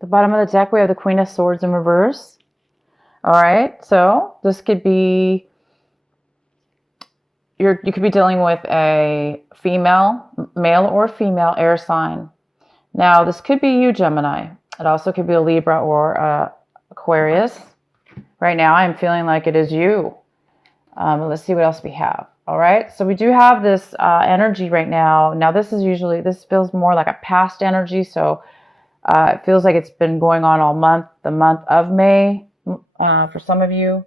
The bottom of the deck, we have the Queen of Swords in reverse. All right, so this could be, you could be dealing with a male or female air sign. Now, this could be you, Gemini. It also could be a Libra or Aquarius. Right now, I'm feeling like it is you. Let's see what else we have. All right, so we do have this energy right now. Now, this feels more like a past energy, so it feels like it's been going on all month, the month of May, for some of you,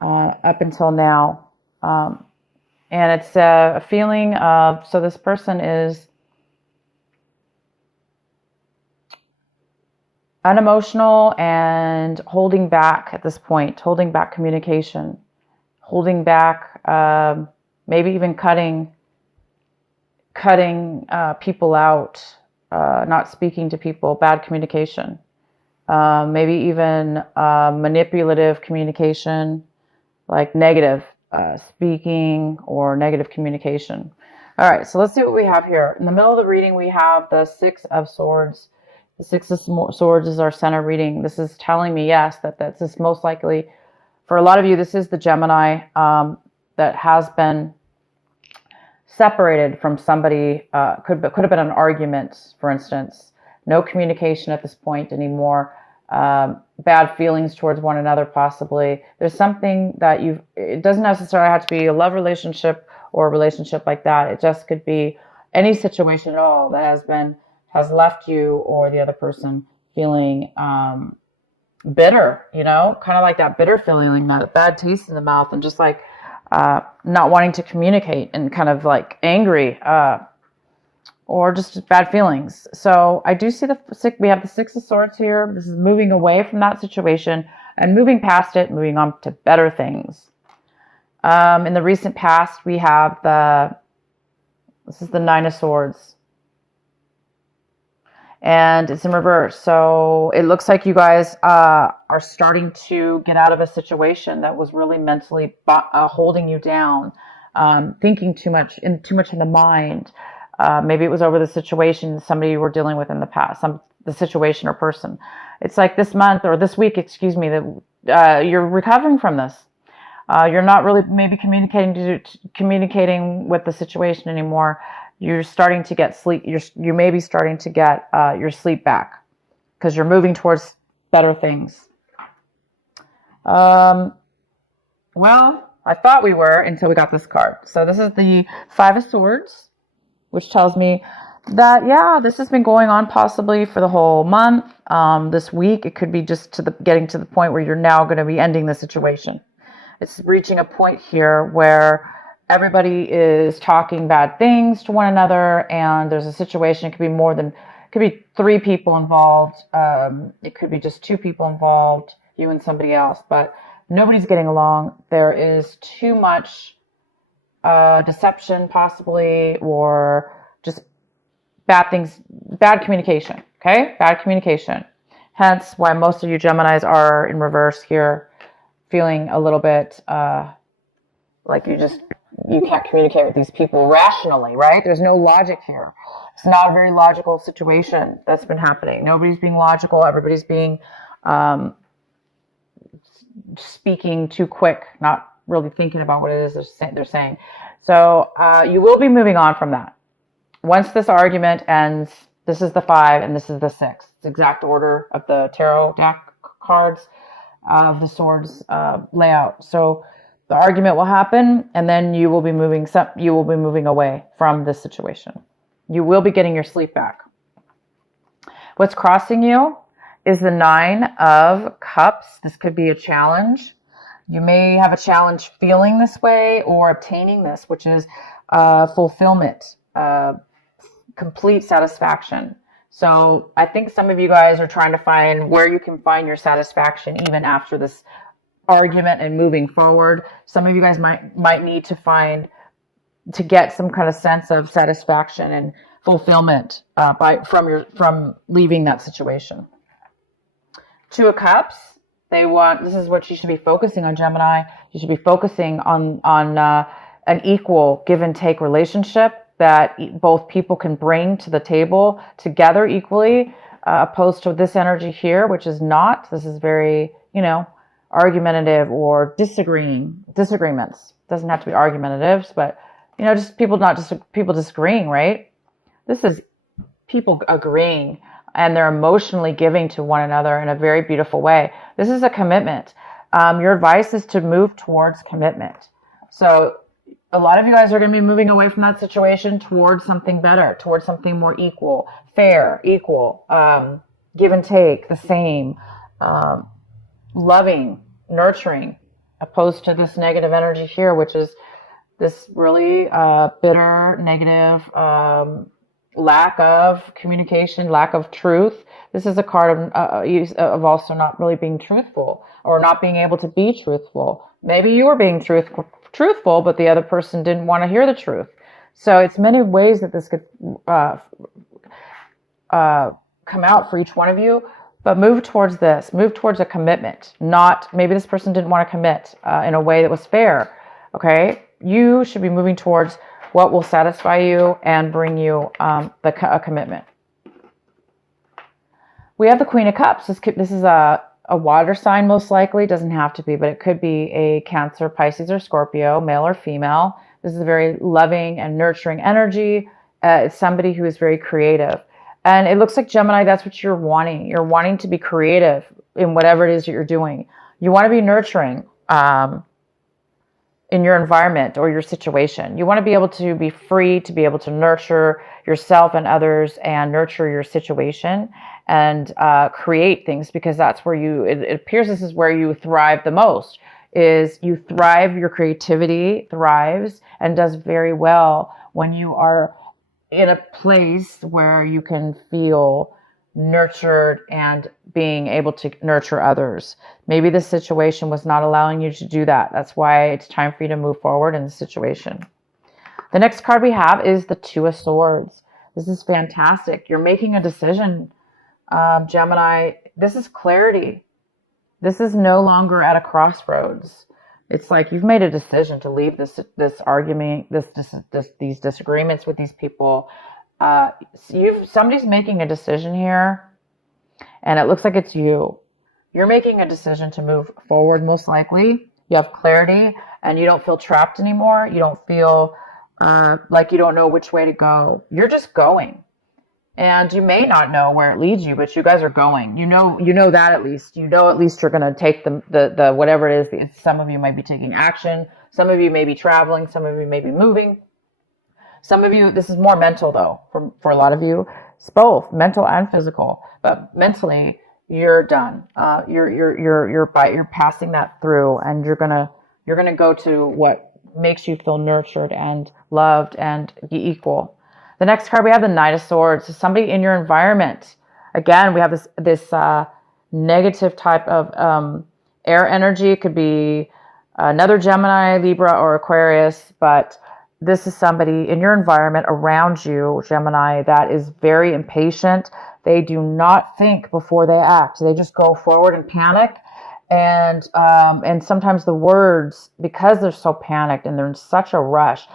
up until now. And it's a feeling of, so this person is unemotional and holding back at this point, holding back communication, holding back, maybe even cutting people out, not speaking to people, bad communication, maybe even manipulative communication, like negative speaking or negative communication. All right, so let's see what we have here. In the middle of the reading, we have the Six of Swords. The Six of Swords is our center reading. This is telling me, yes, that this is most likely, for a lot of you, this is the Gemini that has been separated from somebody. Could have been an argument, for instance. No communication at this point anymore. Bad feelings towards one another, possibly. There's something that it doesn't necessarily have to be a love relationship or a relationship like that. It just could be any situation at all that has left you or the other person feeling bitter, kind of like that bitter feeling, that bad taste in the mouth, and just like not wanting to communicate and kind of like angry or just bad feelings. So I do see we have the Six of Swords here. This is moving away from that situation and moving past it, moving on to better things. In the recent past, we have this is the Nine of Swords. And it's in reverse. So it looks like you guys are starting to get out of a situation that was really mentally holding you down, thinking too much in the mind. Maybe it was over the situation somebody you were dealing with in the past, the situation or person. It's like this month or this week, excuse me, that you're recovering from this. You're not really maybe communicating with the situation anymore. You're starting to get sleep. You may be starting to get your sleep back because you're moving towards better things. Well, I thought we were until we got this card. So this is the Five of Swords, which tells me that, yeah, this has been going on possibly for the whole month. This week, it could be just getting to the point where you're now going to be ending the situation. It's reaching a point here where everybody is talking bad things to one another, and there's a situation. It could be three people involved. It could be just two people involved, you and somebody else, but nobody's getting along. There is too much deception, possibly, or just bad things, bad communication. Okay, bad communication. Hence, why most of you Geminis are in reverse here, feeling a little bit like you can't communicate with these people rationally, right? There's no logic here. It's not a very logical situation that's been happening. Nobody's being logical. Everybody's being speaking too quick, not really thinking about what it is they're saying. So you will be moving on from that. Once this argument ends, this is the 5 and this is the 6. It's the exact order of the tarot deck cards of the swords layout. So the argument will happen, and then you will be moving away from this situation. You will be getting your sleep back. What's crossing you is the 9 of Cups. This could be a challenge. You may have a challenge feeling this way or obtaining this, which is fulfillment, complete satisfaction. So I think some of you guys are trying to find where you can find your satisfaction even after this argument and moving forward. Some of you guys might need to get some kind of sense of satisfaction and fulfillment from leaving that situation. 2 of Cups. This is what you should be focusing on, Gemini. You should be focusing on an equal give and take relationship. that both people can bring to the table together equally, opposed to this energy here, which is not. This is very, argumentative or disagreements. Doesn't have to be argumentative, but just people disagreeing, right? This is people agreeing, and they're emotionally giving to one another in a very beautiful way. This is a commitment. Your advice is to move towards commitment. So a lot of you guys are going to be moving away from that situation towards something better, towards something more equal, fair, equal, give and take, the same, loving, nurturing, opposed to this negative energy here, which is this really bitter, negative, lack of communication, lack of truth. This is a card of also not really being truthful, or not being able to be truthful. Maybe you were being truthful, but the other person didn't want to hear the truth. So it's many ways that this could come out for each one of you. But move towards this. Move towards a commitment. Not, maybe this person didn't want to commit in a way that was fair. Okay? You should be moving towards what will satisfy you and bring you a commitment. We have the Queen of Cups. This is a water sign, most likely. Doesn't have to be, but it could be a Cancer, Pisces, or Scorpio, male or female. This is a very loving and nurturing energy. It's somebody who is very creative. And it looks like, Gemini, that's what you're wanting. You're wanting to be creative in whatever it is that you're doing. You want to be nurturing in your environment or your situation. You want to be able to be free to be able to nurture yourself and others, and nurture your situation, and create things, because that's where it appears this is where you thrive the most. Is you thrive, your creativity thrives and does very well when you are in a place where you can feel nurtured and being able to nurture others. Maybe the situation was not allowing you to do that. That's why it's time for you to move forward in the situation. The next card we have is the Two of Swords. This is fantastic. You're making a decision, Gemini. This is clarity. This is no longer at a crossroads. It's like you've made a decision to leave this argument, these disagreements with these people. Somebody's making a decision here, and it looks like it's you. You're making a decision to move forward, most likely. You have clarity, and you don't feel trapped anymore. You don't feel like you don't know which way to go. You're just going. And you may not know where it leads you, but you guys are going. You know that at least. You know at least you're going to take the whatever it is. Some of you might be taking action. Some of you may be traveling. Some of you may be moving. Some of you, this is more mental though. For a lot of you, it's both mental and physical. But mentally, you're done. You're passing that through, and you're gonna go to what makes you feel nurtured and loved and equal. The next card we have, the Knight of Swords. So somebody in your environment. Again, we have this negative type of air energy. It could be another Gemini, Libra, or Aquarius, but this is somebody in your environment around you, Gemini, that is very impatient. They do not think before they act. They just go forward and panic. And sometimes the words, because they're so panicked and they're in such a rush,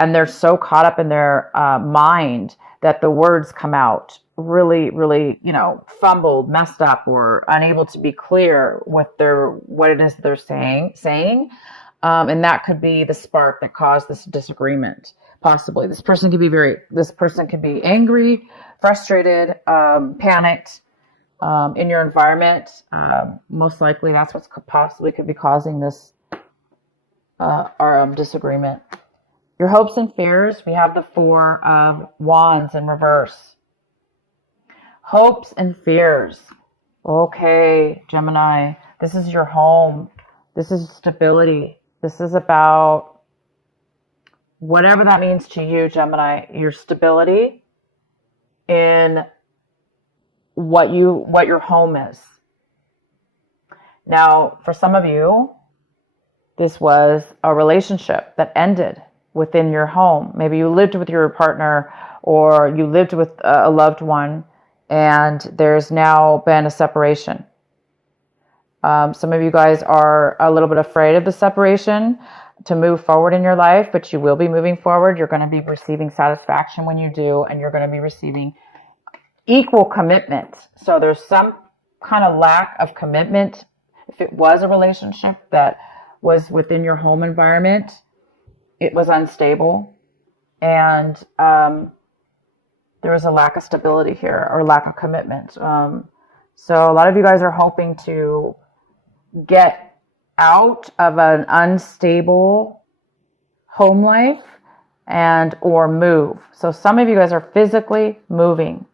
and they're so caught up in their mind, that the words come out really, really, fumbled, messed up, or unable to be clear with what it is they're saying. And that could be the spark that caused this disagreement. Possibly, this person could be angry, frustrated, panicked in your environment. Most likely, that's what's possibly could be causing this disagreement. Your hopes and fears, we have the Four of Wands in reverse. Hopes and fears. Okay, Gemini, this is your home. This is stability. This is about whatever that means to you, Gemini, your stability in what your home is. Now, for some of you, this was a relationship that ended within your home. Maybe you lived with your partner, or you lived with a loved one, and there's now been a separation. Some of you guys are a little bit afraid of the separation. to move forward in your life, but you will be moving forward. You're going to be receiving satisfaction when you do, and you're going to be receiving equal commitment. So there's some kind of lack of commitment. If it was a relationship that was within your home environment, it was unstable, and there was a lack of stability here, or lack of commitment. So a lot of you guys are hoping to get out of an unstable home life and or move. So some of you guys are physically moving.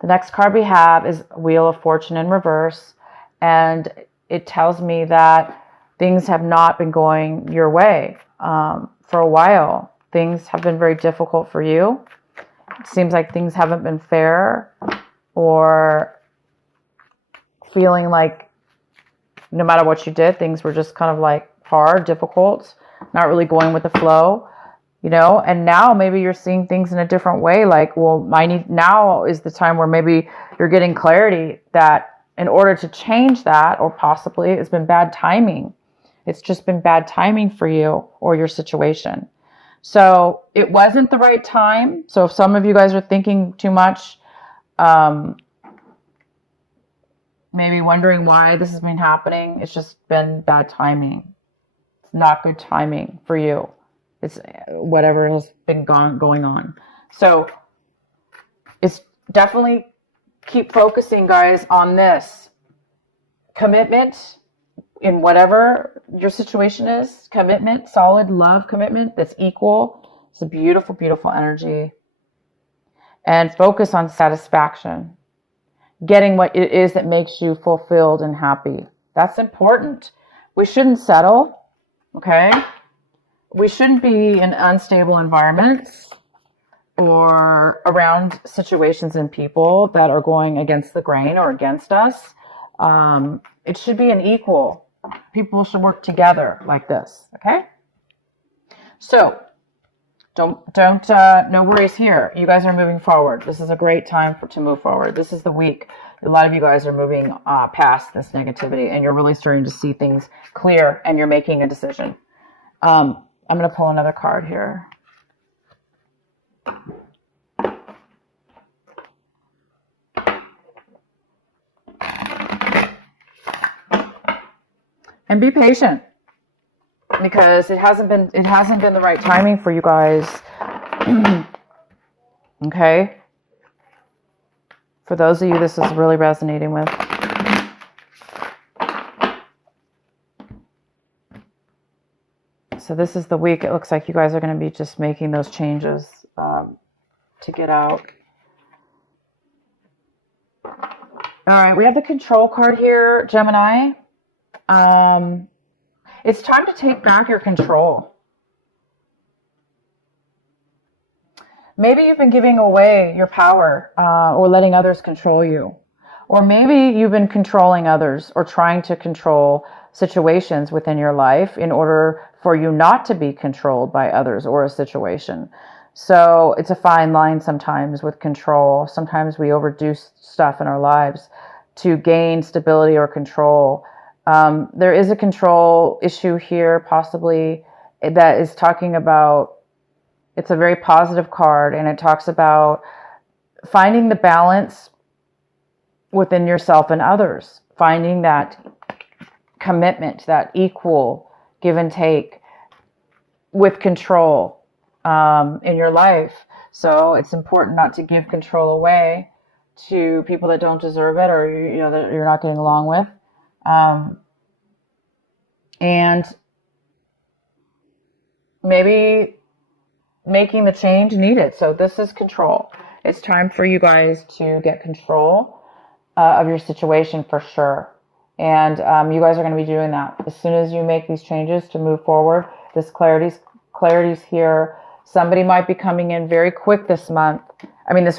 The next card we have is Wheel of Fortune in reverse, and it tells me that things have not been going your way for a while. Things have been very difficult for you. It seems like things haven't been fair, or feeling like no matter what you did, things were just kind of like hard, difficult, not really going with the flow, you know. And now maybe you're seeing things in a different way. Like, well, now is the time where maybe you're getting clarity that in order to change that, or possibly it's been bad timing. It's just been bad timing for you or your situation. So it wasn't the right time. So if some of you guys are thinking too much, maybe wondering why this has been happening, it's just been bad timing. It's not good timing for you. It's whatever has been going on. So it's definitely keep focusing, guys, on this commitment in whatever your situation is. Commitment, solid love commitment that's equal. It's a beautiful, beautiful energy. And focus on satisfaction. Getting what it is that makes you fulfilled and happy. That's important. We shouldn't settle, okay? We shouldn't be in unstable environments or around situations and people that are going against the grain or against us. It should be an equal. People should work together like this, okay? So, no worries here. You guys are moving forward. This is a great time to move forward. This is the week. A lot of you guys are moving past this negativity, and you're really starting to see things clear, and you're making a decision. I'm going to pull another card here. And be patient, because it hasn't been the right timing for you guys. Okay? For those of you this is really resonating with. So this is the week it looks like you guys are going to be just making those changes to get out. All right, we have the Control card here, Gemini. It's time to take back your control. Maybe you've been giving away your power or letting others control you. Or maybe you've been controlling others or trying to control situations within your life in order for you not to be controlled by others or a situation. So it's a fine line sometimes with control. Sometimes we overdo stuff in our lives to gain stability or control. There is a control issue here, possibly, that is talking about, it's a very positive card, and it talks about finding the balance within yourself and others, finding that commitment, that equal give and take with control in your life. So it's important not to give control away to people that don't deserve it, or that you're not getting along with. And maybe making the change needed. So this is control. It's time for you guys to get control of your situation for sure. And you guys are going to be doing that. As soon as you make these changes to move forward, this clarity's here. Somebody might be coming in very quick this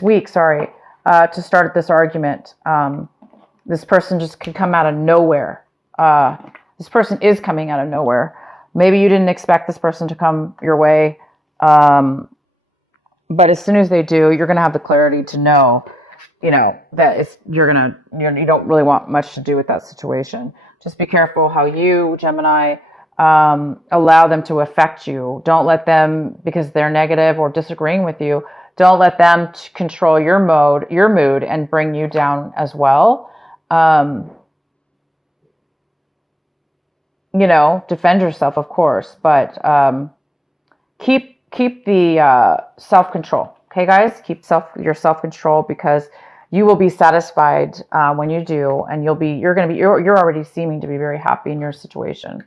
week, to start this argument. This person just could come out of nowhere. This person is coming out of nowhere. Maybe you didn't expect this person to come your way. But as soon as they do, you're going to have the clarity to know, that you don't really want much to do with that situation. Just be careful how you, Gemini, allow them to affect you. Don't let them, because they're negative or disagreeing with you, don't let them control your mood, and bring you down as well. You know, defend yourself, of course, but keep the self-control. Okay, guys, keep your self-control, because you will be satisfied when you do, and you're already seeming to be very happy in your situation.